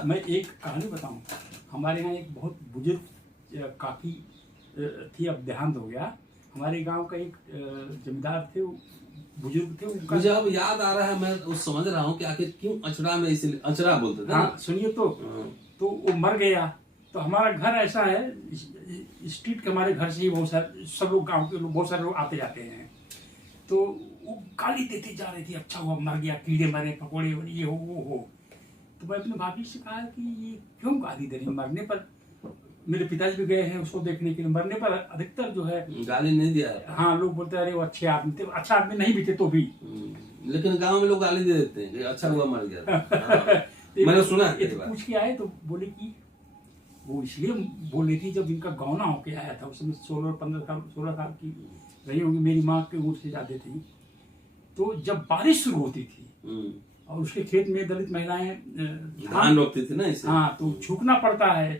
अच्छा, मैं एक कहानी बताऊं। हमारे यहाँ एक बहुत बुजुर्ग काफी थी, अब देहांत हो गया। हमारे गांव का एक जमींदार थे, बुजुर्ग थे उनका। मुझे अब याद आ रहा है, मैं उस समझ रहा हूँ कि आखिर क्यों अचड़ा में इसलिए अचड़ा बोलते थे। हाँ सुनिए, तो वो मर गया। तो हमारा घर ऐसा है, स्ट्रीट के हमारे घर से ही बहुत सारे सब लोग, गांव के लोग बहुत सारे लोग आते जाते हैं। तो वो गाली देते जा रही थी, अच्छा हुआ मर गया, कीड़े मरे, पकौड़े वड़े, ये हो वो हो। तो मैं अपने भाभी से कहा कि ये क्यों गाली दे रही है, मरने पर। मेरे पिताजी भी गए हैं उसको देखने के लिए, मरने पर अधिकतर जो है गाली नहीं दिया है। हाँ, लोग बोलते हैं अरे वो अच्छे आदमी थे, अच्छा आदमी नहीं भी थे तो भी। लेकिन गांव में लोग गाली दे देते हैं कि अच्छा हुआ मर गया। हाँ, मैंने सुना है कई बार। पूछ के आए तो बोले कि वो इसलिए बोल रही थी, जब इनका गौना होके आया था, उस समय 16 साल की रही होंगी, मेरी माँ की उम्र से ज्यादा थी। तो जब बारिश शुरू होती थी और उसके खेत में दलित महिलाएं धान रोपती थी ना इसे। हाँ, तो झुकना पड़ता है,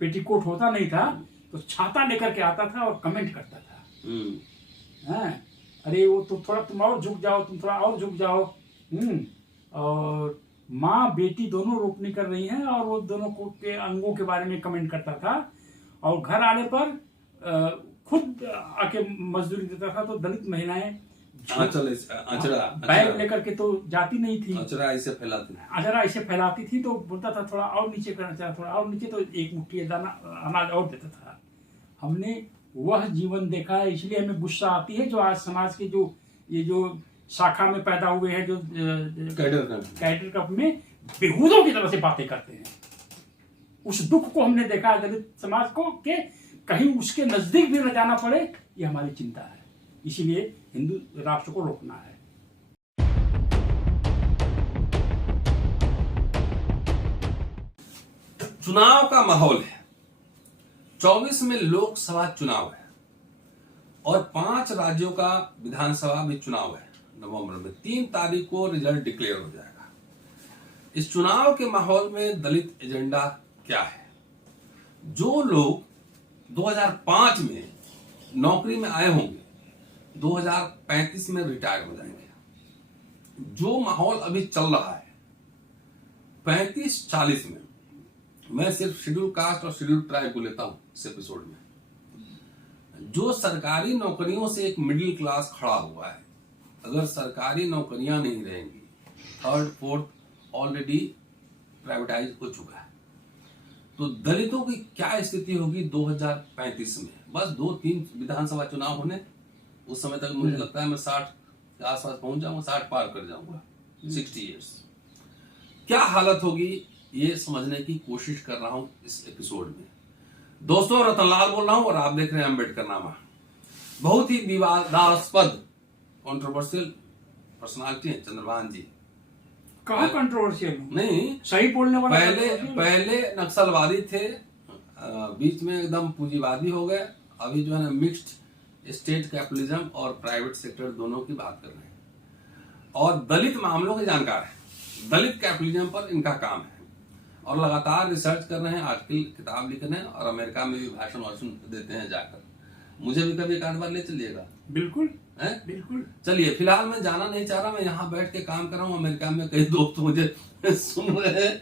पेटीकोट होता नहीं था, तो छाता लेकर के आता था और कमेंट करता था। हाँ, अरे वो तो थोड़ा तुम और झुक जाओ, तुम थोड़ा और झुक जाओ। और माँ बेटी दोनों रोपनी कर रही हैं और वो दोनों को के अंगों के बारे में कमेंट करता था। और घर आने पर खुद आके मजदूरी देता था। तो दलित महिलाएं बैग लेकर के तो जाती नहीं थी, अचरा ऐसे फैलाती थी। तो बोलता था थोड़ा और नीचे करना चाहिए, थोड़ा और नीचे, तो एक मुट्ठी दाना अनाज और देता था। हमने वह जीवन देखा है, इसलिए हमें गुस्सा आती है जो आज समाज के जो शाखा में पैदा हुए हैं, जो कैडर कप में बेहूदों की तरह से बातें करते हैं। उस दुख को हमने देखा है दलित समाज को, कि कहीं उसके नजदीक भी न जाना पड़े, ये हमारी चिंता है। इसीलिए हिंदू राष्ट्र को रोकना है। चुनाव का माहौल है, 24 में लोकसभा चुनाव है और 5 राज्यों का विधानसभा भी चुनाव है। नवंबर में 3 तारीख को रिजल्ट डिक्लेयर हो जाएगा। इस चुनाव के माहौल में दलित एजेंडा क्या है? जो लोग 2005 में नौकरी में आए होंगे, 2035 में रिटायर हो जाएंगे। जो माहौल अभी चल रहा है 35-40 में, मैं सिर्फ शेड्यूल कास्ट और शेड्यूल ट्राइब को लेता हूं इस एपिसोड में, जो सरकारी नौकरियों से एक मिडिल क्लास खड़ा हुआ है। अगर सरकारी नौकरियां नहीं रहेंगी, 3rd 4th ऑलरेडी प्राइवेटाइज हो चुका है, तो दलितों की क्या स्थिति होगी 2035 में? बस 2-3 विधानसभा चुनाव होने, उस समय तक मुझे लगता है मैं 60 के आसपास पहुंच जाऊंगा, 60 पार कर जाऊंगा, 60 इयर्स। क्या हालत होगी ये समझने की कोशिश कर रहा हूं इस एपिसोड में। दोस्तों, रतनलाल बोल रहा हूं और आप देख रहे हैं अम्बेडकर नामा। बहुत ही विवादास्पद कंट्रोवर्शियल पर्सनालिटी है चंद्रभान जी। कहाँ कंट्रोवर्शियल नहीं, सही बोलने वाला। पहले नक्सलवादी थे, बीच में एकदम पूंजीवादी हो गए, अभी जो है ना मिक्स्ड स्टेट कैपिटलिज्म और प्राइवेट सेक्टर दोनों की बात कर रहे हैं और दलित मामलों के जानकार है। दलित कैपिटलिज्म पर इनका काम है और लगातार रिसर्च कर रहे हैं, आर्टिकल किताब लिख रहे हैं और अमेरिका में भी भाषण देते हैं जाकर। मुझे भी कभी एक आध बार ले चलिएगा। बिल्कुल है, बिल्कुल। चलिए, फिलहाल मैं जाना नहीं चाह रहा, मैं यहाँ बैठ के काम कर रहा हूँ। अमेरिका में कई दोस्त मुझे सुन रहे हैं,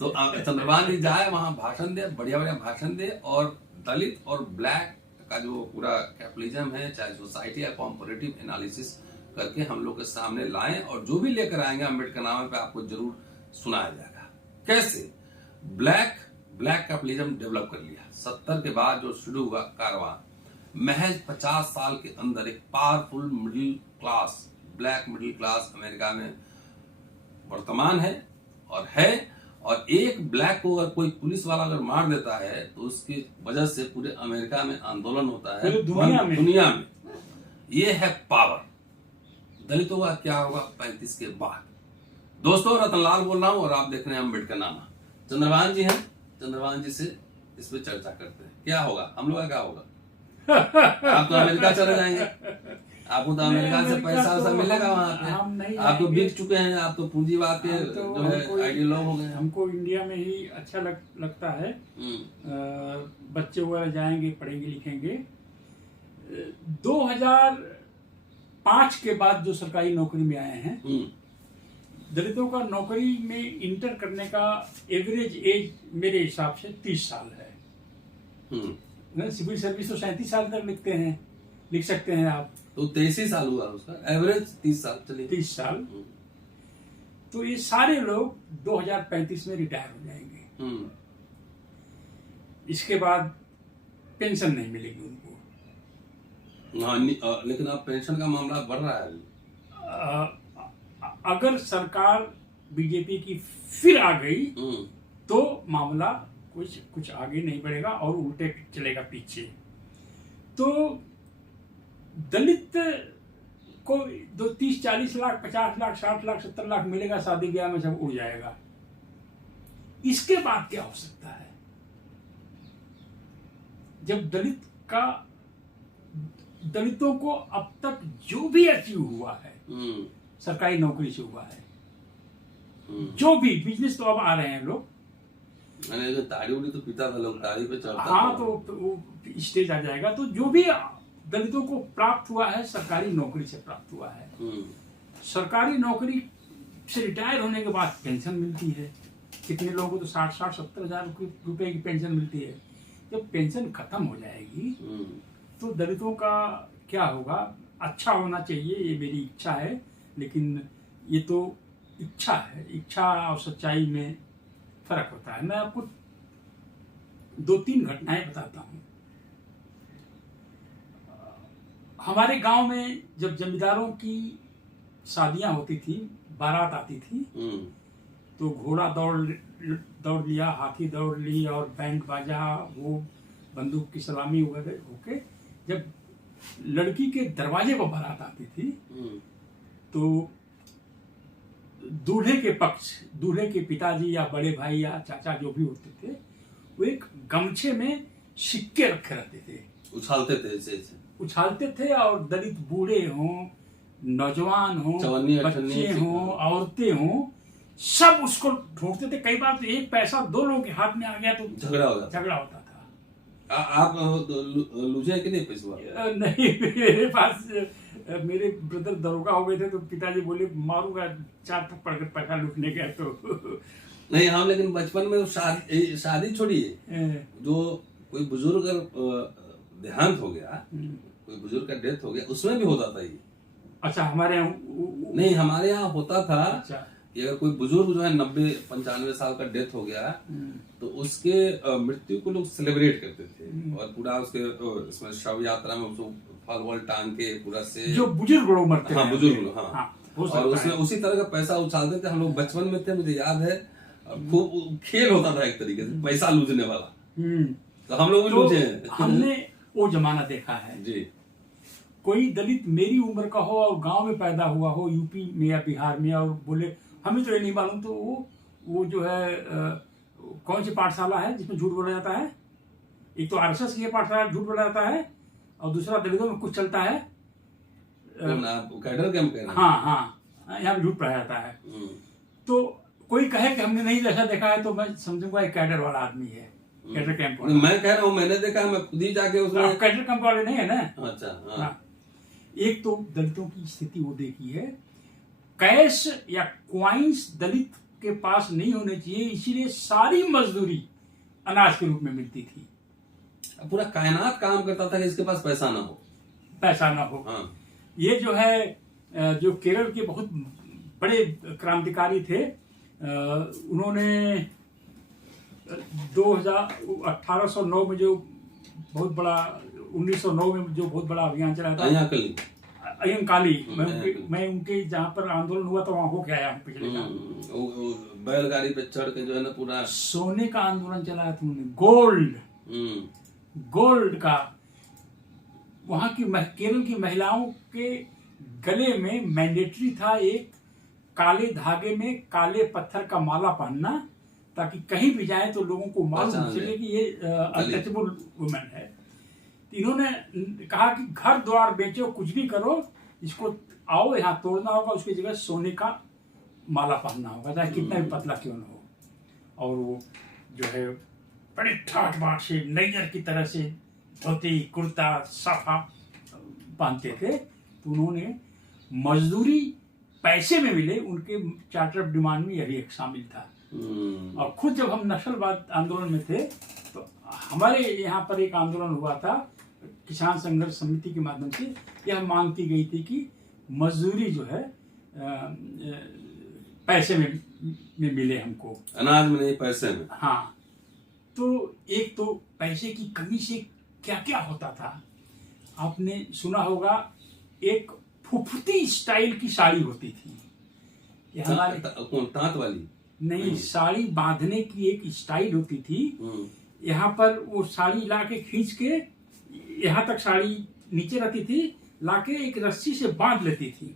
तो चंद्रभान जी जाए वहां भाषण दे, बढ़िया बढ़िया भाषण दे और दलित और ब्लैक का जो पूरा कैपिटलिज्म है, चाहे सोसाइटी या कॉम्परेटिव एनालिसिस करके हम लोग के सामने लाएं और जो भी लेकर आएंगे अम्बेडकर नामा पे आपको जरूर सुनाया जाएगा। कैसे ब्लैक कैपिटलिज्म डेवलप कर लिया 70 के बाद जो शुरू हुआ कारवां, महज 50 साल के अंदर एक powerful middle class, black middle class America में वर्तमान है। और एक ब्लैक को अगर कोई पुलिस वाला अगर मार देता है तो उसकी वजह से पूरे अमेरिका में आंदोलन होता है, दुनिया में। ये है पावर। दलितों का क्या होगा 35 के बाद? दोस्तों, रतनलाल बोल रहा हूं और आप देख रहे हैं अम्बेडकर नामा। चंद्रभान जी हैं, चंद्रभान जी से इस पे चर्चा करते हैं। क्या होगा हम लोग का, क्या होगा? आप तो अमेरिका चले जाएंगे, आपको तो अमेरिका से पैसा मिलेगा वहां पे, आप तो बिक चुके हैं, आप तो पूंजीवाद के जो है आइडियोलॉग हो गए। हमको इंडिया में ही अच्छा लगता है। बच्चे वगैरह जाएंगे, पढ़ेंगे लिखेंगे। 2005 के बाद जो सरकारी नौकरी में आए हैं, दलितों का नौकरी में इंटर करने का एवरेज एज मेरे हिसाब से 30 साल है। सिविल सर्विस तो 37 साल तक लिख सकते हैं आप, तो 23 ही साल हुआ उसका, एवरेज 30 साल चलिए। 30 साल। तो ये सारे लोग 2035 में रिटायर हो जाएंगे। इसके बाद पेंशन नहीं मिलेगी उनको। हाँ, लेकिन अब पेंशन का मामला बढ़ रहा है। अगर सरकार बीजेपी की फिर आ गई तो मामला कुछ आगे नहीं बढ़ेगा और उल्टे चलेगा पीछे। तो दलित को 30-40 लाख, 50 लाख, 60 लाख, 70 लाख मिलेगा, शादी ब्याह में सब उड़ जाएगा। इसके बाद क्या हो सकता है? जब दलितों को अब तक जो भी अचीव हुआ है सरकारी नौकरी से हुआ है, जो भी बिजनेस, तो अब आ रहे हैं लोग, ताड़ी उड़ी तो पीता था लोग, ताड़ी पे चढ़ता। हाँ, तो वो स्टेज आ जाएगा। तो जो भी दलितों को प्राप्त हुआ है सरकारी नौकरी से प्राप्त हुआ है। सरकारी नौकरी से रिटायर होने के बाद पेंशन मिलती है। कितने लोगों को तो 60-70 हजार रुपए की पेंशन मिलती है। जब पेंशन खत्म हो जाएगी तो दलितों का क्या होगा? अच्छा होना चाहिए, ये मेरी इच्छा है, लेकिन ये तो इच्छा है, इच्छा और सच्चाई में फर्क होता है। मैं आपको 2-3 घटनाएं बताता हूँ। हमारे गांव में जब जमींदारों की शादियां होती थी, बारात आती थी, तो घोड़ा दौड़ लिया, हाथी दौड़ ली, और बैंड बाजा, वो बंदूक की सलामी वगैरह होके जब लड़की के दरवाजे पर बारात आती थी तो दूल्हे के पक्ष, दूल्हे के पिताजी या बड़े भाई या चाचा जो भी होते थे, वो एक गमछे में सिक्के रखे रहते थे, उछालते थे। और दलित बूढ़े हों, नौजवान हों, बच्चे हों, औरतें हों, सब उसको ढूंढते थे। कई बार तो एक पैसा 2 लोगों के हाथ में आ गया तो झगड़ा होता था। आप लूझे कि नहीं पैसा? नहीं, मेरे पास मेरे ब्रदर दरोगा हो गए थे तो पिताजी बोले मारूंगा 4 थप्पड़ अगर पैसा लूटने गया तो। नहीं, हम लेकिन बचपन में शादी छोड़िए, जो कोई बुजुर्ग देहांत हो गया, कोई बुजुर्ग का डेथ हो गया, उसमें भी होता था ये। अच्छा, हमारे यहाँ नहीं, हमारे यहाँ होता था। अच्छा, कि अगर कोई बुजुर्ग जो है 90-95 साल का डेथ हो गया तो उसके मृत्यु को लोग सेलिब्रेट करते थे, और पूरा उसके इसमें शव यात्रा में उसको फल वल टांग के पूरा से, जो बुजुर्ग लोग मरते हैं, बुजुर्ग लोग, और उसमें उसी तरह का पैसा उछालते थे। हम लोग बचपन में थे, मुझे याद है, खूब खेल होता था एक तरीके से, पैसा लूटने वाला। तो हम लोग भी लूटे हैं। हमने वो जमाना देखा है जी। कोई दलित मेरी उम्र का हो और गांव में पैदा हुआ हो, यूपी में या बिहार में, और बोले हमें तो ये नहीं मालूम, तो वो जो है कौन सी पाठशाला है जिसमें झूठ बोला जाता है? एक तो आरएसएस की पाठशाला झूठ बोला जाता है, और दूसरा दलितों में कुछ चलता है, कैडर कैंप। हाँ, यहाँ झूठ पढ़ाया जाता है। तो कोई कहे कि हमने नहीं देखा है तो मैं समझूंगा एक कैडर वाला आदमी है, कैडर कैंप वाला। मैं कह रहा हूँ, मैंने देखा है, मैं खुद ही जाके उसमें। कैडर कैंप वाले नहीं है ना? अच्छा, हाँ। एक तो दलितों की स्थिति वो देखी है, कैश या क्वाइंस दलित के पास नहीं होने चाहिए, इसीलिए सारी मजदूरी अनाज के रूप में मिलती थी। पूरा कायनात काम करता था कि इसके पास पैसा ना हो। हाँ। ये जो है जो केरल के बहुत बड़े क्रांतिकारी थे, उन्होंने 1809 में जो बहुत बड़ा, 1909 में जो बहुत बड़ा अभियान चलाया था, अयंकाली, मैं उनके जहाँ पर आंदोलन हुआ था वहां हो के आया हूँ पिछले साल। बैलगाड़ी पे चढ़ के जो है ना पूरा सोने का आंदोलन चलाया था उन्होंने, गोल्ड का। वहां की केरल की महिलाओं के गले में मैंडेटरी था एक काले धागे में काले पत्थर का माला पहनना, ताकि कहीं भी जाए तो लोगों को मालूम चले कि ये अनटचेबल वुमेन है। इन्होंने कहा कि घर द्वार बेचो, कुछ भी करो, इसको आओ यहाँ तोड़ना होगा, उसकी जगह सोने का माला पहनना होगा, चाहे कितना भी पतला क्यों न हो। और वो जो है बड़े ठाट बाट से नैयर की तरह से धोती कुर्ता साफा पहनते थे। तो उन्होंने मजदूरी पैसे में मिले, उनके चार्टर ऑफ डिमांड में यही एक शामिल था। और खुद जब हम नक्सलवाद आंदोलन में थे तो हमारे यहाँ पर एक आंदोलन हुआ था, किसान संघर्ष समिति के माध्यम से यह मांग की गई थी कि मजदूरी जो है पैसे में मिले हमको, अनाज में नहीं पैसे में। हाँ, तो एक तो पैसे की कमी से क्या क्या होता था, आपने सुना होगा एक फुफती स्टाइल की साड़ी होती थी, ये हमारे कौन तांत वाली नहीं, साड़ी बांधने की एक स्टाइल होती थी। यहाँ पर वो साड़ी लाके खींच के यहाँ तक साड़ी नीचे रहती थी, लाके एक रस्सी से बांध लेती थी,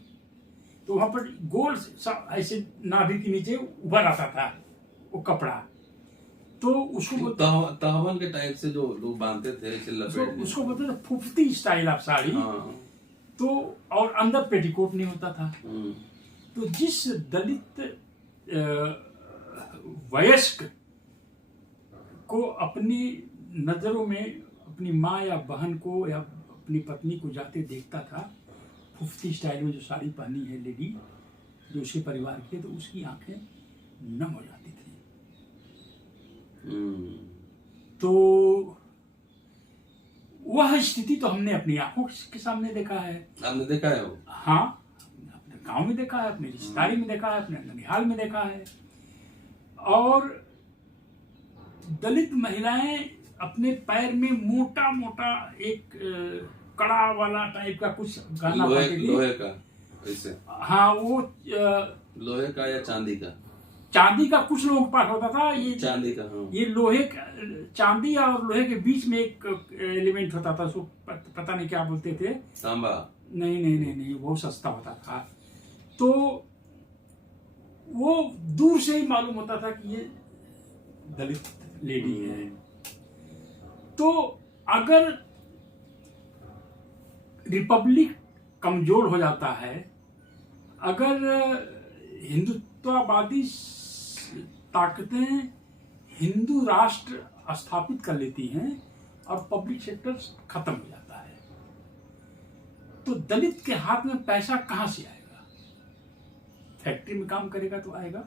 तो वहां पर गोल ऐसे नाभि के नीचे उभर आता था वो कपड़ा, तो उसको तहवन के टाइप से जो लोग बांधते थे, उसको बोलते थे फुफती स्टाइल ऑफ साड़ी। तो और अंदर पेटीकोट नहीं होता था। तो जिस दलित वयस्क को अपनी नजरों में अपनी माँ या बहन को या अपनी पत्नी को जाते देखता था फुफती स्टाइल में जो साड़ी पहनी है लेडी जो उसके परिवार की, तो उसकी आंखें नम हो जाती थी। तो वह स्थिति तो हमने अपनी आंखों के सामने देखा है। आपने देखा है वो? हाँ, अपने गांव में देखा है, अपनी रिश्तेदारी में देखा है, अपने ननिहाल में देखा है। और दलित महिलाएं अपने पैर में मोटा मोटा एक कड़ा वाला टाइप का कुछ गहना पाती थी। लोहे का ऐसे? हाँ, वो लोहे का या चांदी का? चांदी का कुछ लोगों के पास होता था, ये चांदी का। हाँ। ये लोहे का, चांदी और लोहे के बीच में एक एलिमेंट होता था, उसको पता नहीं क्या बोलते थे। तांबा? नहीं नहीं नहीं नहीं, बहुत सस्ता होता था। तो वो दूर से ही मालूम होता था कि ये दलित लेडी है। तो अगर रिपब्लिक कमजोर हो जाता है, अगर हिंदुत्ववादी ताकतें हिंदू राष्ट्र स्थापित कर लेती हैं और पब्लिक सेक्टर खत्म हो जाता है, तो दलित के हाथ में पैसा कहां से आएगा? फैक्ट्री में काम करेगा तो आएगा,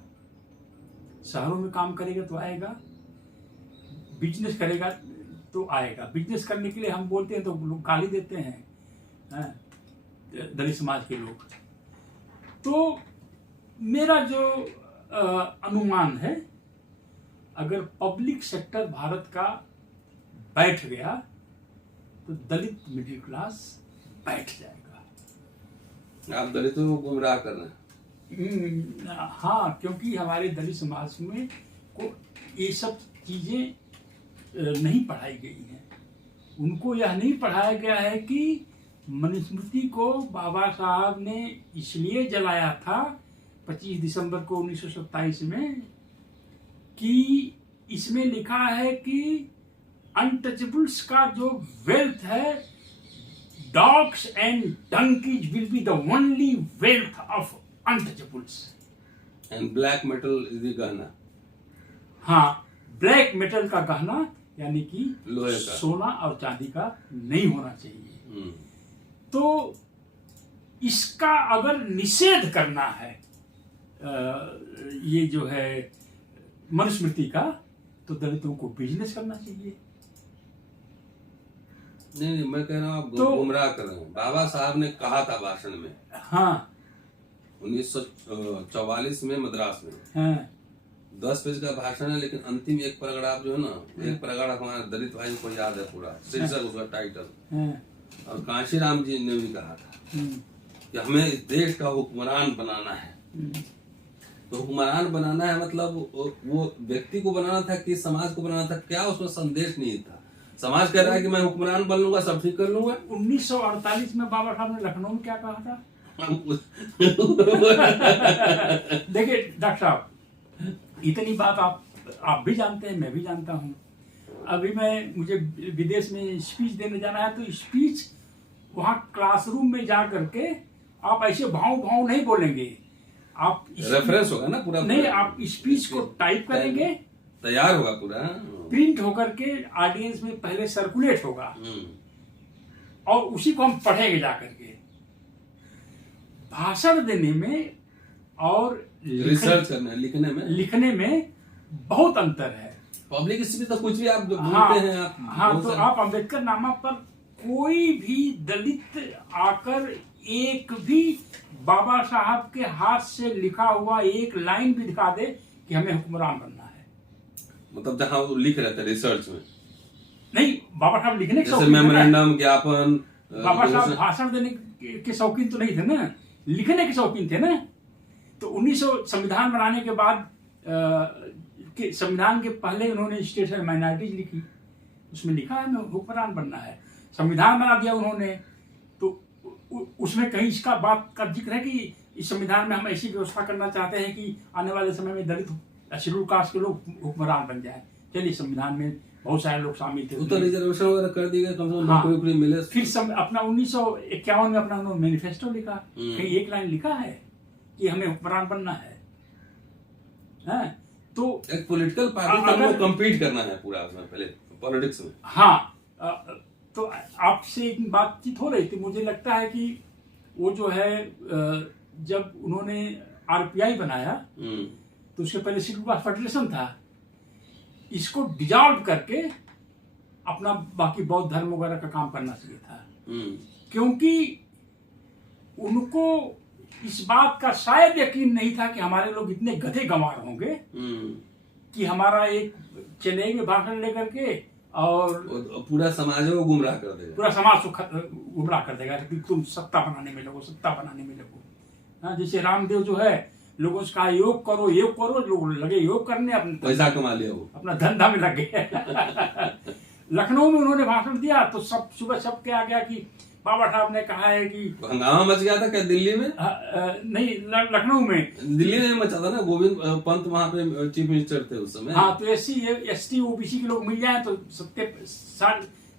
शहरों में काम करेगा तो आएगा, बिजनेस करेगा तो आएगा। बिजनेस करने के लिए हम बोलते हैं तो लोग गाली देते हैं, दलित समाज के लोग। तो मेरा जो अनुमान है, अगर पब्लिक सेक्टर भारत का बैठ गया तो दलित मिडिल क्लास बैठ जाएगा। आप दलितों को गुमराह कर रहे हैं। हाँ, क्योंकि हमारे दलित समाज में को ये सब चीजें नहीं पढ़ाई गई हैं। उनको यह नहीं पढ़ाया गया है कि मनुस्मृति को बाबा साहब ने इसलिए जलाया था 25 दिसंबर को 1927 में कि इसमें लिखा है कि अनटचेबल्स का जो वेल्थ है, dogs and donkeys will be the only wealth of untouchables and black metal is the गहना। हाँ, ब्लैक मेटल का गहना यानी कि लोहे का, सोना और चांदी का नहीं होना चाहिए। तो इसका अगर निषेध करना है ये जो है मनुस्मृति का, तो दलितों को बिजनेस करना चाहिए। नहीं, मैं कह रहा हूँ आप गुमराह कर रहे हैं। बाबा साहब ने कहा था भाषण में, हाँ, 1944 में मद्रास में, हाँ, 10 पेज का भाषण है, लेकिन अंतिम एक पैराग्राफ जो है ना, एक पैराग्राफ हमारे दलित भाई को याद है पूरा, शीर्षक उसका टाइटल। और कांशीराम जी ने भी कहा था कि हमें इस देश का हुक्मरान बनाना है। तो हुक्मरान बनाना है मतलब वो व्यक्ति को बनाना था कि समाज को बनाना था? क्या उसमें संदेश नहीं था? समाज कह रहा है कि मैं हुक्मरान बन लूंगा, सब ठीक कर लूंगा। 1948 में बाबा साहब ने लखनऊ में क्या कहा था? देखिए डॉक्टर साहब, इतनी बात आप भी जानते हैं, मैं भी जानता हूँ। अभी मुझे विदेश में स्पीच देने जाना है, तो स्पीच वहाँ क्लासरूम में जा करके आप ऐसे भाव नहीं बोलेंगे, आप रेफरेंस होगा ना पूरा? नहीं, आप स्पीच को टाइप करेंगे, तैयार होगा पूरा, प्रिंट होकर के ऑडियंस में पहले सर्कुलेट होगा और उसी को हम पढ़ेंगे जाकर के। भाषण देने में और रिसर्च करने लिखने में बहुत अंतर है। पब्लिक स्पीच तो कुछ भी आप बोलते हैं आप। हाँ, तो आप अम्बेडकर नामा पर कोई भी दलित आकर एक भी बाबा साहब के हाथ से लिखा हुआ एक लाइन भी दिखा दे कि हमें हुक्मरान बनना है, मतलब जहाँ वो लिख रहे थे रिसर्च में नहीं, बाबा साहब लिखने के जैसे मेमोरेंडम ज्ञापन, बाबा साहब भाषण देने के शौकीन तो नहीं थे ना, लिखने के शौकीन थे ना। तो 1900 संविधान बनाने के बाद के संविधान के पहले उन्होंने स्टेट्स एंड माइनॉरिटीज लिखी, उसमें लिखा है हमें हुक्मरान बनना है। संविधान बना दिया उन्होंने, तो उसमें कहीं इसका बात का जिक्र है कि इस संविधान में हम ऐसी व्यवस्था करना चाहते हैं कि आने वाले समय में दलित शेड्यूल कास्ट के लोग हुक्मरान बन जाए। चलिए, संविधान में बहुत सारे लोग शामिल थे, तो रिजर्वेशन वगैरह कर दी गई, कम से कम नौकरी मिले। फिर अपना 1951 में अपना उन्होंने मैनिफेस्टो लिखा, कहीं एक लाइन लिखा है कि हमें हुक्मरान बनना है। तो एक पॉलिटिकल पार्टी को कम्पीट करना है पूरा उसमें पहले पॉलिटिक्स में। हाँ, तो आपसे एक बातचीत हो रही थी, मुझे लगता है कि वो जो है जब उन्होंने आरपीआई बनाया तो उसके पहले शेड्यूल कास्ट फेडरेशन था, इसको डिजॉल्व करके अपना बाकी बौद्ध धर्म वगैरह का काम करना चाहिए था, क्योंकि उनको इस बात का शायद यकीन नहीं था कि हमारे लोग इतने गधे गंवार होंगे कि हमारा एक चेन्नई में भाषण लेकर के और पूरा समाज को गुमराह कर देगा, पूरा समाज को गुमराह कर देगा कि तुम सत्ता बनाने में लगो, सत्ता बनाने में लगो। हाँ, जैसे रामदेव जो है, लोगों से कहा योग करो, लोग लगे योग करने, अपने पैसा कमा लिया, वो अपना धंधा में लग गए। लखनऊ में उन्होंने भाषण दिया तो सब सुबह सबके आ गया कि बाबा साहब ने कहा है कि हंगामा मच गया था क्या दिल्ली में? नहीं, लखनऊ में। दिल्ली में मचा था ना, गोविंद पंत वहां पे चीफ मिनिस्टर थे उस समय। हाँ, तो SC OBC के लोग मिल जाए तो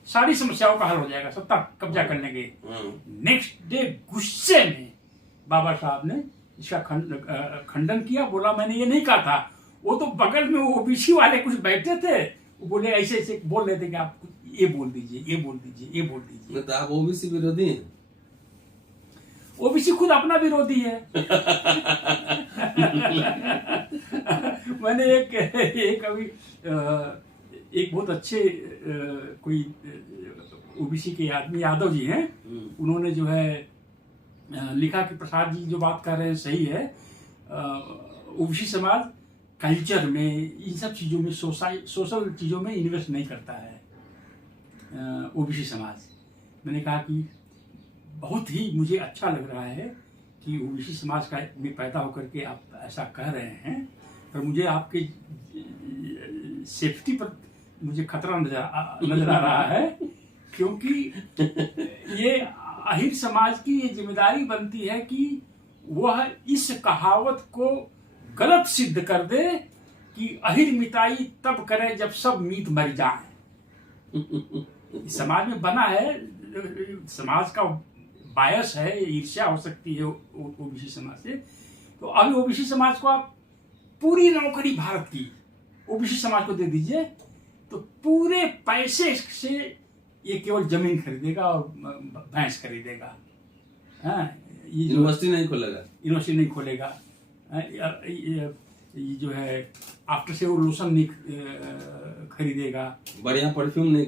सारी समस्याओं का हल हो जाएगा, सत्ता कब्जा करने के। नेक्स्ट डे गुस्से में बाबा साहब ने इसका खंडन किया, बोला मैंने ये नहीं कहा था। वो तो बगल में OBC वाले कुछ बैठे थे, वो बोले ऐसे ऐसे बोल रहे थे कि आप ये बोल दीजिए, ये बोल दीजिए, ये बोल दीजिए। तो आप OBC विरोधी हैं? OBC खुद अपना विरोधी है। मैंने एक अभी एक बहुत अच्छे कोई OBC के आदमी यादव जी हैं, उन्होंने जो है लिखा कि प्रसाद जी जो बात कर रहे हैं सही है। OBC समाज कल्चर में, इन सब चीज़ों में, सोशल चीज़ों में इन्वेस्ट नहीं करता है OBC समाज। मैंने कहा कि बहुत ही मुझे अच्छा लग रहा है कि OBC समाज का में पैदा होकर के आप ऐसा कह रहे हैं, पर मुझे आपके सेफ्टी पर मुझे खतरा नजर आ रहा है, क्योंकि ये अहिर समाज की ये जिम्मेदारी बनती है कि वह इस कहावत को गलत सिद्ध कर दे कि अहिर मिताई तब करे जब सब मीत मर जाए। समाज में बना है, समाज का बायस है, ईर्ष्या हो सकती है OBC समाज से। तो अभी OBC समाज को आप पूरी नौकरी भारत की OBC समाज को दे दीजिए तो पूरे पैसे से ये केवल जमीन खरीदेगा और भैंस खरीदेगा। हाँ, ये यूनिवर्सिटी नहीं खोलेगा, ये जो है आफ्टर सेव लोशन नहीं खरीदेगा, बढ़िया परफ्यूम नहीं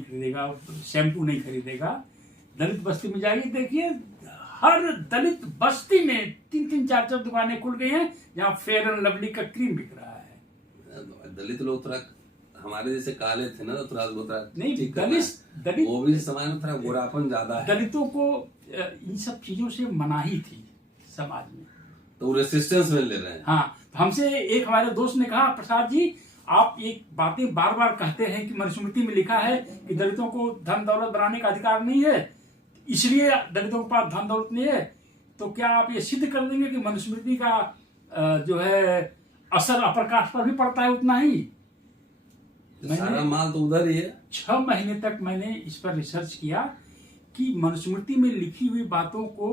खरीदेगा, शैम्पू नहीं खरीदेगा। दलित बस्ती में जाइए, देखिए हर दलित बस्ती में 3-3, 4-4 दुकानें खुल गई हैं जहाँ फेयर एंड लवली का क्रीम बिक रहा है। दलित लोग थोड़ा हमारे जैसे काले थे ना, थोड़ा नहीं, दलित OBC समाज में थोड़ा गोरापन ज्यादा है। दलितों को इन सब चीजों से मनाही थी समाज में, तो रेसिस्टेंस में ले रहे हैं। हाँ, तो हमसे एक हमारे दोस्त ने कहा, प्रसाद जी आप एक बातें बार बार कहते हैं कि मनुस्मृति में लिखा है कि दलितों को धन दौलत बनाने का अधिकार नहीं है, इसलिए दलितों के पास धन दौलत नहीं है। तो क्या आप ये सिद्ध कर देंगे कि मनुस्मृति का जो है असर अपर कास्ट पर भी पड़ता है उतना ही? सारा माल तो उधर ही है। 6 महीने तक मैंने इस पर रिसर्च किया कि मनुस्मृति में लिखी हुई बातों को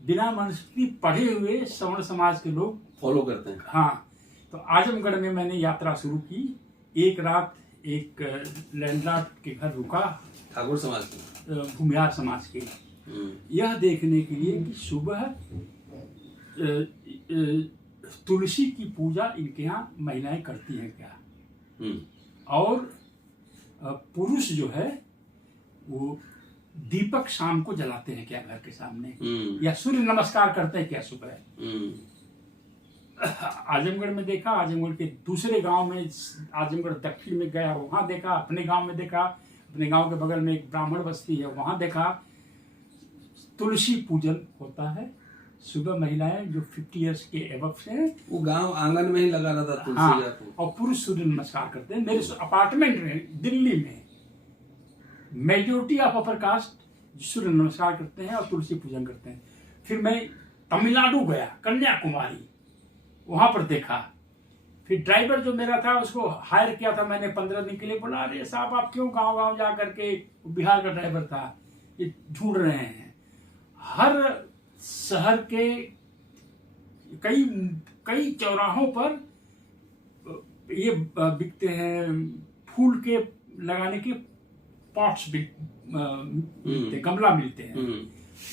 बिना मनुस्मृति पढ़े हुए सवर्ण समाज के लोग फॉलो करते हैं। हाँ, तो आजमगढ़ में मैंने यात्रा शुरू की। एक रात एक लैंडलॉर्ड के घर रुका, ठाकुर समाज के, भूमिहार समाज के, यह देखने के लिए कि सुबह तुलसी की पूजा इनके यहाँ महिलाएं करती हैं क्या? और पुरुष जो है वो दीपक शाम को जलाते हैं क्या घर के सामने? या सूर्य नमस्कार करते हैं क्या सुबह? आजमगढ़ में देखा, आजमगढ़ के दूसरे गांव में, आजमगढ़ दक्षिण में गया, वहां देखा, अपने गांव में देखा, अपने गांव के बगल में एक ब्राह्मण बस्ती है वहां देखा, तुलसी पूजन होता है। सुबह महिलाएं जो 50 इयर्स के एबव से हैं, वो गांव आंगन में ही लगा रहता तुलसी। हाँ, और पुरुष सूर्य नमस्कार करते हैं। मेरे अपार्टमेंट में दिल्ली में मेजोरिटी ऑफ अपर कास्ट सूर्य नमस्कार करते हैं और तुलसी पूजन करते हैं। फिर मैं तमिलनाडु गया, कन्याकुमारी, वहां पर देखा। फिर ड्राइवर जो मेरा था उसको हायर किया था मैंने 15 दिन के लिए। बोला अरे साहब आप क्यों गांव गांव जा करके, बिहार का ड्राइवर था, ये ढूंढ रहे हैं। हर शहर के कई चौराहों पर ये बिकते हैं, फूल के लगाने के पॉट्स मिलते, गमला मिलते हैं।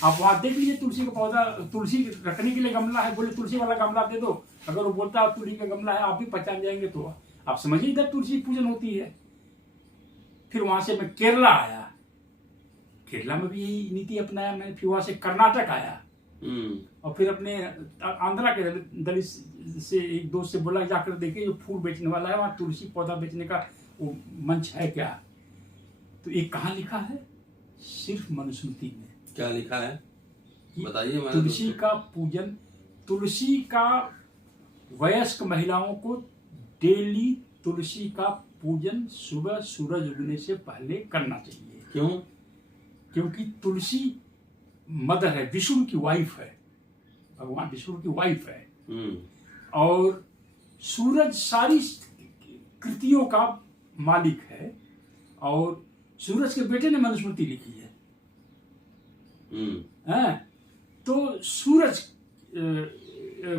आप वहां देख लीजिए, तुलसी का पौधा, तुलसी रखने के लिए गमला है, बोले तुलसी वाला गमला दे दो। अगर वो बोलता है तुलसी का गमला है, आप भी पहचान जाएंगे। तो आप समझिए इधर तुलसी पूजन होती है। फिर वहां से मैं केरला आया, केरला में भी यही नीति अपनाया मैंने। फिर वहां से कर्नाटक आया और फिर अपने आंध्रा के दलित से एक दोस्त से बोला जाकर देखिए जो फूल बेचने वाला है वहां तुलसी पौधा बेचने का वो मंच है क्या? तो ये कहाँ लिखा है? सिर्फ मनुस्मृति में। क्या लिखा है बताइए? तुलसी का पूजन, तुलसी का वयस्क महिलाओं को डेली तुलसी का पूजन सुबह सूरज उगने से पहले करना चाहिए। क्यों? क्योंकि तुलसी मदर है, विष्णु की वाइफ है, भगवान विष्णु की वाइफ है। और सूरज सारी कृतियों का मालिक है और सूरज के बेटे ने मनुस्मृति लिखी है। तो सूरज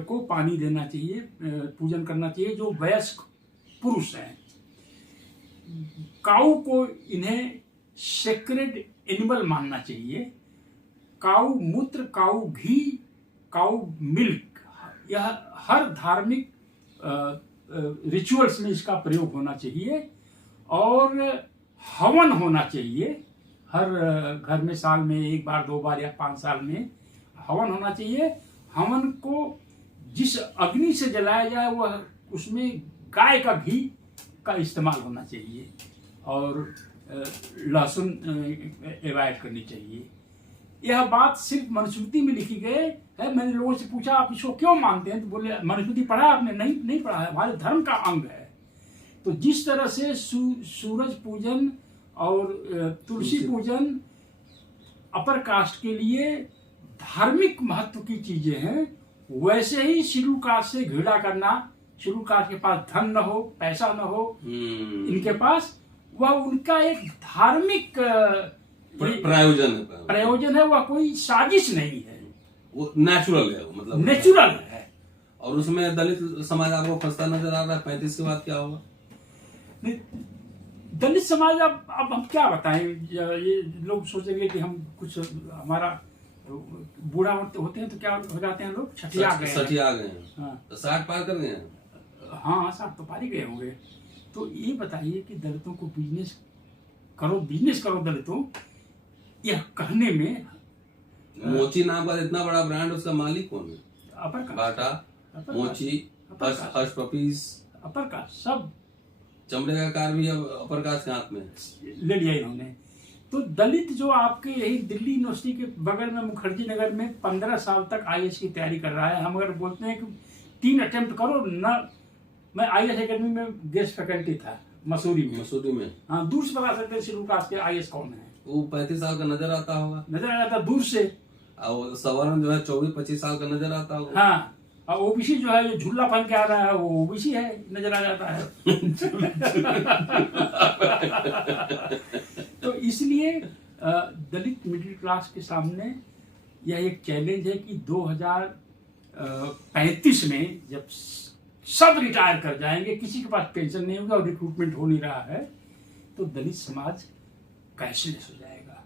को पानी देना चाहिए, पूजन करना चाहिए जो वयस्क पुरुष हैं। काऊ को इन्हें सेक्रेड एनिमल मानना चाहिए। काऊ मूत्र, काऊ घी, काऊ मिल्क, यह हर धार्मिक रिचुअल्स में इसका प्रयोग होना चाहिए। और हवन होना चाहिए हर घर में, साल में एक बार, 2 बार या 5 साल में हवन होना चाहिए। हवन को जिस अग्नि से जलाया जाए वह उसमें गाय का घी का इस्तेमाल होना चाहिए और लहसुन अवॉइड करनी चाहिए। यह बात सिर्फ मनुस्मृति में लिखी गई है। मैंने लोगों से पूछा आप इसको क्यों मानते हैं? तो बोले मनुस्मृति पढ़ा आपने? नहीं पढ़ा है, हमारे धर्म का अंग है। तो जिस तरह से सूरज पूजन और तुलसी पूजन अपर कास्ट के लिए धार्मिक महत्व की चीजें हैं, वैसे ही शेड्यूल कास्ट से घृणा करना, शेड्यूल कास्ट के पास धन न हो, पैसा न हो, इनके पास, वह उनका एक धार्मिक प्रयोजन है, वह कोई साजिश नहीं है, वो नेचुरल है, मतलब नेचुरल है। और उसमें दलित समाज आपको फंसता नजर आ रहा है। 35 के बाद क्या होगा? दलित समाज अब हम क्या बताएं? ये लोग सोचेंगे कि हम कुछ, हमारा बूढ़ा होते हैं तो क्या हो जाते हैं लोग, सठिया गए हैं। हाँ। तो 60 पार कर गए हैं। हाँ 60 तो पार ही गए होंगे। तो ये बताइए कि दलितों को बिजनेस करो दलितों, यह कहने में मोची नाम का इतना बड़ा ब्रांड, उसका मालिक कौन है? अपर कास्ट, बाटा, मोची, हर्ष पपीज, अपर कास्ट, सब चमड़े का कार भी अपर कास्ट के हाथ में ले लिया इन्होंने। तो दलित जो आपके यही दिल्ली यूनिवर्सिटी के बगल में मुखर्जी नगर में 15 साल तक IAS की तैयारी कर रहा है। हम अगर बोलते हैं कि 3 अटेम्प्ट करो ना, मैं IAS अकेडमी में गेस्ट फैकल्टी था मसूरी में। हाँ, दूर से बता सकते हैं शेड्यूल कास्ट के IAS कौन है। वो 35 साल का नजर आता होगा, नजर आ जाता दूर से। और सवर्ण जो है 24-25 साल का नजर आता होगा। हाँ, और OBC जो है जो झुल्ला पहन के आ रहा है वो OBC है, नजर आ जाता है। तो इसलिए दलित मिडिल क्लास के सामने यह एक चैलेंज है कि 2035 में जब सब रिटायर कर जाएंगे, किसी के पास पेंशन नहीं होगा और रिक्रूटमेंट हो नहीं रहा है, तो दलित समाज कैशलेस हो जाएगा।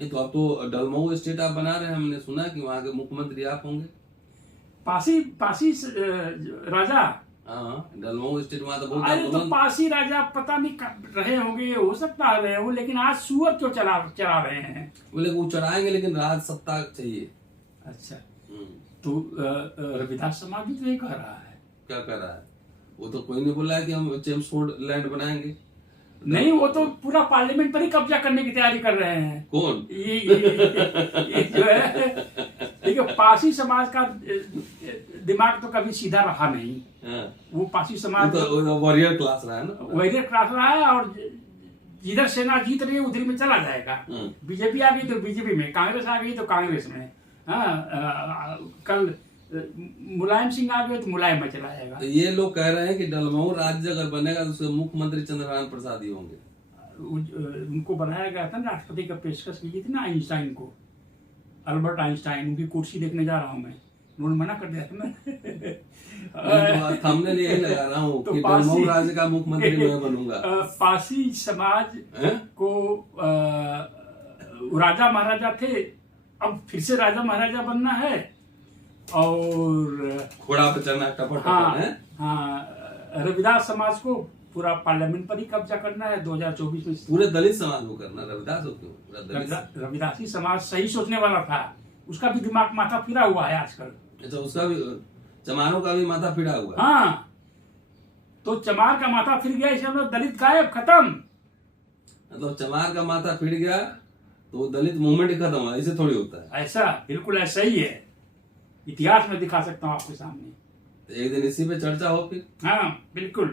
तो आप तो डलमऊ स्टेट आप बना रहे हैं, हमने सुना कि वहाँ के मुख्यमंत्री आप होंगे। पासी राजा, हाँ, डलमऊ स्टेट में तो बहुत अरे तो आंदोलन। पासी राजा पता नहीं कब रहे होंगे, हो सकता है रहे हो, लेकिन आज सुअर क्यों चला रहे हैं? बोले वो चढ़ाएंगे लेकिन राज सत्ता चाहिए। अच्छा, तो रविदास समाज भी तो ये कह रहा है। क्या कर रहा है? वो तो कोई नहीं बोला है कि हम चेम्सफोर्ड लैंड बनाएंगे। नहीं, वो तो पूरा पार्लियामेंट पर ही कब्जा करने की तैयारी कर रहे हैं। कौन? ये जो है, देखिए पासी समाज का दिमाग तो कभी सीधा रहा नहीं। हाँ। वो पासी समाज तो वॉरियर क्लास रहा है ना, वॉरियर क्लास रहा है, और जिधर सेना जीत रही है उधर में चला जाएगा। बीजेपी आ गई तो बीजेपी में, कांग्रेस आ गई तो कांग्रेस में, हाँ, कल मुलायम सिंह आ गए तो मुलायम में चला जाएगा। तो ये लोग कह रहे हैं कि डलमऊ राज्य अगर बनेगा तो उसके मुख्यमंत्री चंद्रभान प्रसाद ही होंगे। उनको बनाया गया था ना, राष्ट्रपति का पेशकश की थी ना आइंस्टाइन को, अल्बर्ट आइंस्टाइन, उनकी कुर्सी देखने जा रहा हूँ मैं, उन्होंने मना कर दिया था ना। तो हमने यही लगा रहा हूँ कि डलमऊ राज्य का मुख्यमंत्री मैं बनूंगा। पासी समाज को राजा महाराजा थे, अब फिर से राजा महाराजा बनना है, और घोड़ा पे चढ़ना टपट। हाँ, रविदास समाज को पूरा पार्लियामेंट पर ही कब्जा करना है 2024 में। पूरे दलित समाज को करना, रविदास हो क्यों? रविदासी समाज सही सोचने वाला था, उसका भी दिमाग माथा फिरा हुआ है आजकल। अच्छा, उसका भी, चमारों का भी माथा फिरा हुआ है। हाँ, तो चमार का माथा फिर गया, इसे हम लोग दलित गायब, खत्म। मतलब चमार का माथा फिर गया तो दलित मूवमेंट ही खत्म हुआ, ऐसे थोड़ी होता है। ऐसा बिल्कुल ऐसा ही है, इतिहास में दिखा सकता हूँ आपके सामने। तो एक दिन इसी पे चर्चा हो फिर। हाँ बिल्कुल,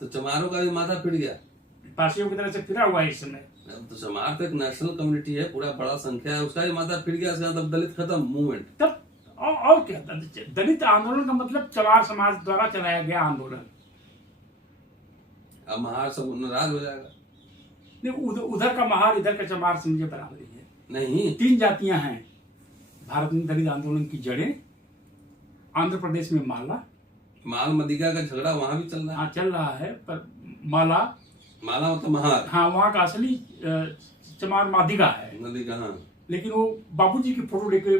तो चमारों का भी माथा फिर गया, पासियों की तरह से फिरा हुआ है इस समय। तो चमार तो एक नेशनल कम्युनिटी है, पूरा बड़ा संख्या है, उसका भी माथा फिर गया, तब दलित खत्म मूवमेंट। तब और क्या, दलित आंदोलन का मतलब चमार समाज द्वारा चलाया गया आंदोलन। अब महार सब नाराज हो जाएगा। नहीं, उधर का महार इधर का चमार समझे बराबरी है। नहीं, 3 जातियां हैं भारत में। दलित आंदोलन की जड़ें, आंध्र प्रदेश में माल मदिगा का झगड़ा वहां भी चल रहा है। हाँ चल रहा है, पर माला मतलब महार, हाँ, वहाँ का असली चमार मादिगा है। मदिगा, हाँ। लेकिन वो बाबूजी की फोटो लेके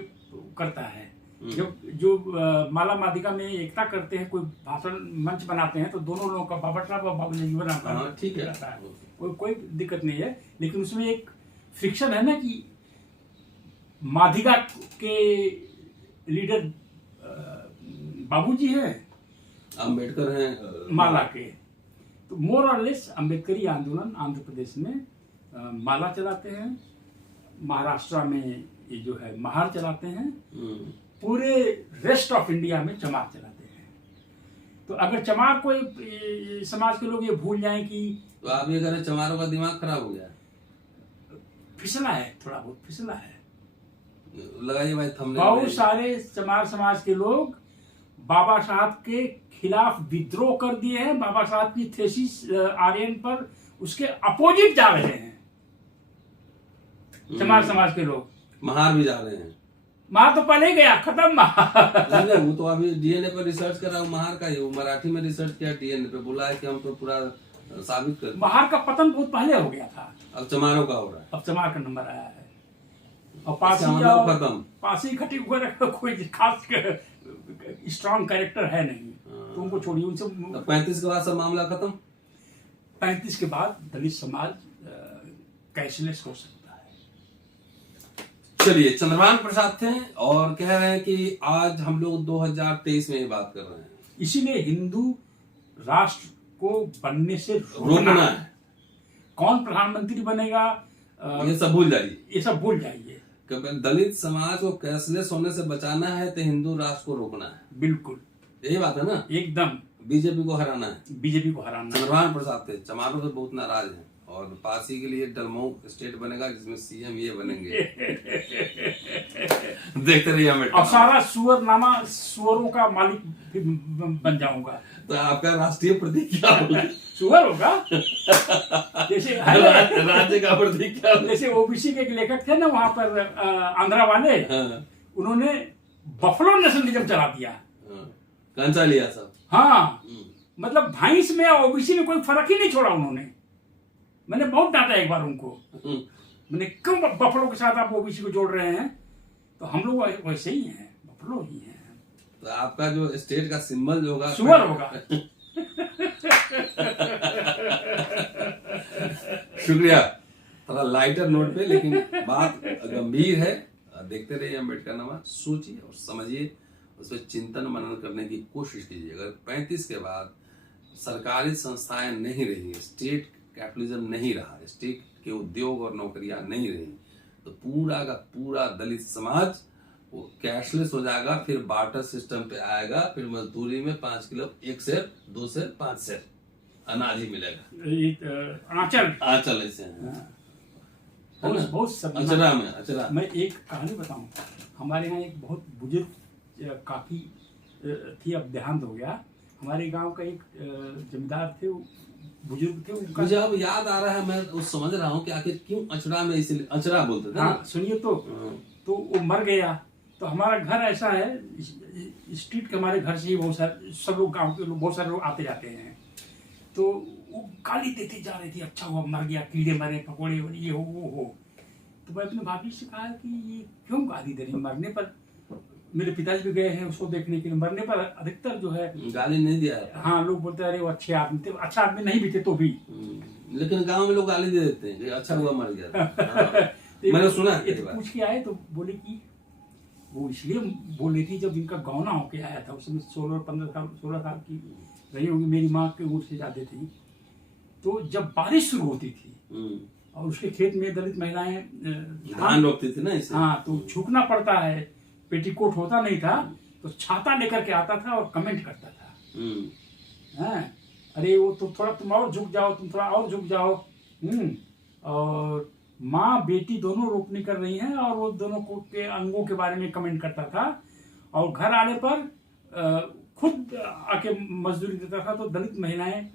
करता है। जो माला मादिगा में एकता करते हैं, कोई भाषण मंच बनाते हैं, तो दोनों लोगों का बाबा साहब और बाबूजी जीवन हाँ, ठीक है, कोई दिक्कत नहीं है। लेकिन उसमें एक फ्रिक्शन है ना कि मादिगा के लीडर बाबूजी हैं, अम्बेडकर हैं माला के। तो मोर और लेस अम्बेडकरी आंदोलन आंध्र प्रदेश में माला चलाते हैं, महाराष्ट्र में ये जो है महार चलाते हैं, पूरे रेस्ट ऑफ इंडिया में चमार चलाते हैं। तो अगर चमार को समाज के लोग ये भूल जाएं कि, तो आप ये कह रहे चमारों का दिमाग खराब हो गया, फिसला है, थोड़ा बहुत फिसला है। लगाइए भाई थंबनेल। बहुत सारे चमार समाज के लोग बाबा साहब के खिलाफ विद्रोह कर दिए हैं, बाबा साहब की थेसिस आर्यन पर उसके अपोजिट जा रहे हैं। चमार समाज के लोग महार भी जा रहे हैं। महार तो पहले ही गया, खत्म महार। नहीं, वो तो अभी डीएनए पर रिसर्च कर रहा हूँ महार का ही, वो मराठी में रिसर्च किया डीएनए पे, बोला है कि हम तो पूरा साबित कर। महार का पतन बहुत पहले हो गया था, अब चमारों का हो रहा है, अब चमार का नंबर आया है। और पासी खटी कोई खास स्ट्रॉन्ग कैरेक्टर है नहीं, तो उनको छोड़िए, उनसे। 35 के बाद सब मामला खत्म। 35 के बाद दलित समाज कैशलेस हो सकता है। चलिए, चंद्रभान प्रसाद थे और कह रहे हैं कि आज हम लोग 2023 में ये बात कर रहे हैं, इसीलिए हिंदू राष्ट्र को बनने से रोकना है। कौन प्रधानमंत्री बनेगा ये सब भूल जाइए, ये सब भूल जाइए। दलित समाज को कैशलेस होने से बचाना है तो हिंदू राष्ट्र को रोकना है। बिल्कुल यही बात है ना, एकदम। बीजेपी को हराना है, बीजेपी को हराना। चंद्रभान प्रसाद थे, चमारों से बहुत नाराज हैं, और पासी के लिए डलमऊ स्टेट बनेगा जिसमें सीएम ये बनेंगे। देखते रहिए हमें। और सारा सुअरों का मालिक बन जाऊंगा। तो आपका राष्ट्रीय प्रतीक क्या होगा? सुअर होगा। जैसे राज्य का प्रतीक क्या होगा? जैसे ओबीसी के एक लेखक थे ना वहां पर आंध्रा वाले, उन्होंने बफलो नेशनलिज्म चला दिया। कंचा लिया सब। हाँ, मतलब भाईस में ओबीसी में कोई फर्क ही नहीं छोड़ा उन्होंने। मैंने बहुत डांटा एक बार उनको, मैंने क्यों बफलो के साथ आप ओबीसी को जोड़ रहे हैं? तो हम लोग वैसे ही हैं, बफलो ही हैं। तो आपका जो स्टेट का सिंबल जो होगा सुअर होगा। शुक्रिया, थोड़ा लाइटर नोट पे, लेकिन बात गंभीर है। देखते रहिए अम्बेडकरनामा, सोचिए और समझिए, उस पर चिंतन मनन करने की कोशिश कीजिए। अगर 35 के बाद सरकारी संस्थाएं नहीं रही, स्टेट कैपिटलिज्म नहीं रहा, स्टेट के उद्योग और नौकरियां नहीं रही, तो पूरा का पूरा दलित समाज वो कैशलेस हो जाएगा, फिर बार्टर सिस्टम पे आएगा, फिर मजदूरी में 5 किलो 1 सेर 2 सेर 5 सेर अनाज ही मिलेगा। आंचल ऐसे बहुत अचरा में। मैं एक कहानी बताऊं। हमारे यहाँ एक बहुत बुजुर्ग काफी थी, अब देहांत हो गया। हमारे गांव का एक जमींदार थे, बुजुर्ग थे। उनका मुझे अब याद आ रहा है, मैं वो समझ रहा हूँ कि आखिर क्यों अचरा में इसलिए अचरा बोलते थे। हाँ सुनिए, तो वो मर गया। तो हमारा घर ऐसा है, स्ट्रीट के हमारे घर से ही बहुत सारे सब लोग, गाँव के लोग बहुत सारे लोग आते जाते हैं। तो वो गाली देते जा रही थी, अच्छा हुआ मर गया, कीड़े मरे, पकौड़े ये हो वो हो। तो मैं अपने भाभी से कहा कि ये क्यों गाली दे रही, मरने पर मेरे पिताजी भी गए हैं उसको देखने के लिए, मरने पर अधिकतर जो है गाली नहीं दिया है। हाँ, लोग बोलते अरे वो अच्छे आदमी थे, अच्छा आदमी नहीं भी थे तो भी, लेकिन गांव में लोग गाली दे देते हैं, अच्छा हुआ मर गया। मैंने सुना पूछ के आए तो बोले कि वो इसलिए बोल रही थी जब इनका गौना होके आया था, उस समय 16 साल की रही होगी, मेरी माँ की उम्र से ज्यादा थी। तो जब बारिश शुरू होती थी और उसके खेत में दलित महिलाएं धान रोपती थी ना इसे, हाँ, तो झुकना पड़ता है, पेटीकोट होता नहीं था, तो छाता लेकर के आता था और कमेंट करता था, हाँ, अरे वो तो थोड़ा तुम और झुक जाओ, तुम थोड़ा और झुक जाओ। और माँ बेटी दोनों रोपनी कर रही हैं और वो दोनों को के अंगों के बारे में कमेंट करता था। और घर आने पर खुद आके मजदूरी देता था। तो दलित महिलाएं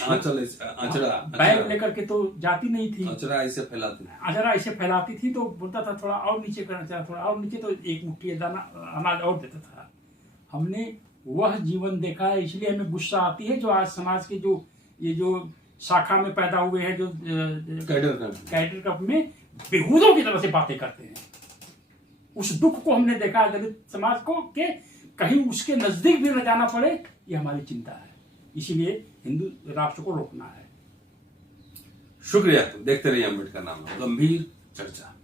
बैग लेकर के तो जाती नहीं थी, अचरा ऐसे फैलाती थी। तो बोलता था थोड़ा और नीचे करना चाहिए, थोड़ा और नीचे, तो एक मुट्ठी दाना अनाज और देता था। हमने वह जीवन देखा है, इसलिए हमें गुस्सा आती है जो आज समाज के जो ये जो शाखा में पैदा हुए हैं, जो कैडर कप में बेहूदों की तरह से बातें करते हैं। उस दुख को हमने देखा है दलित समाज को, कि कहीं उसके नजदीक भी न जाना पड़े, ये हमारी चिंता है। इसीलिए हिंदू राष्ट्र को रोकना है। शुक्रिया, देखते रहिए अम्बेडकरनामा, गंभीर चर्चा।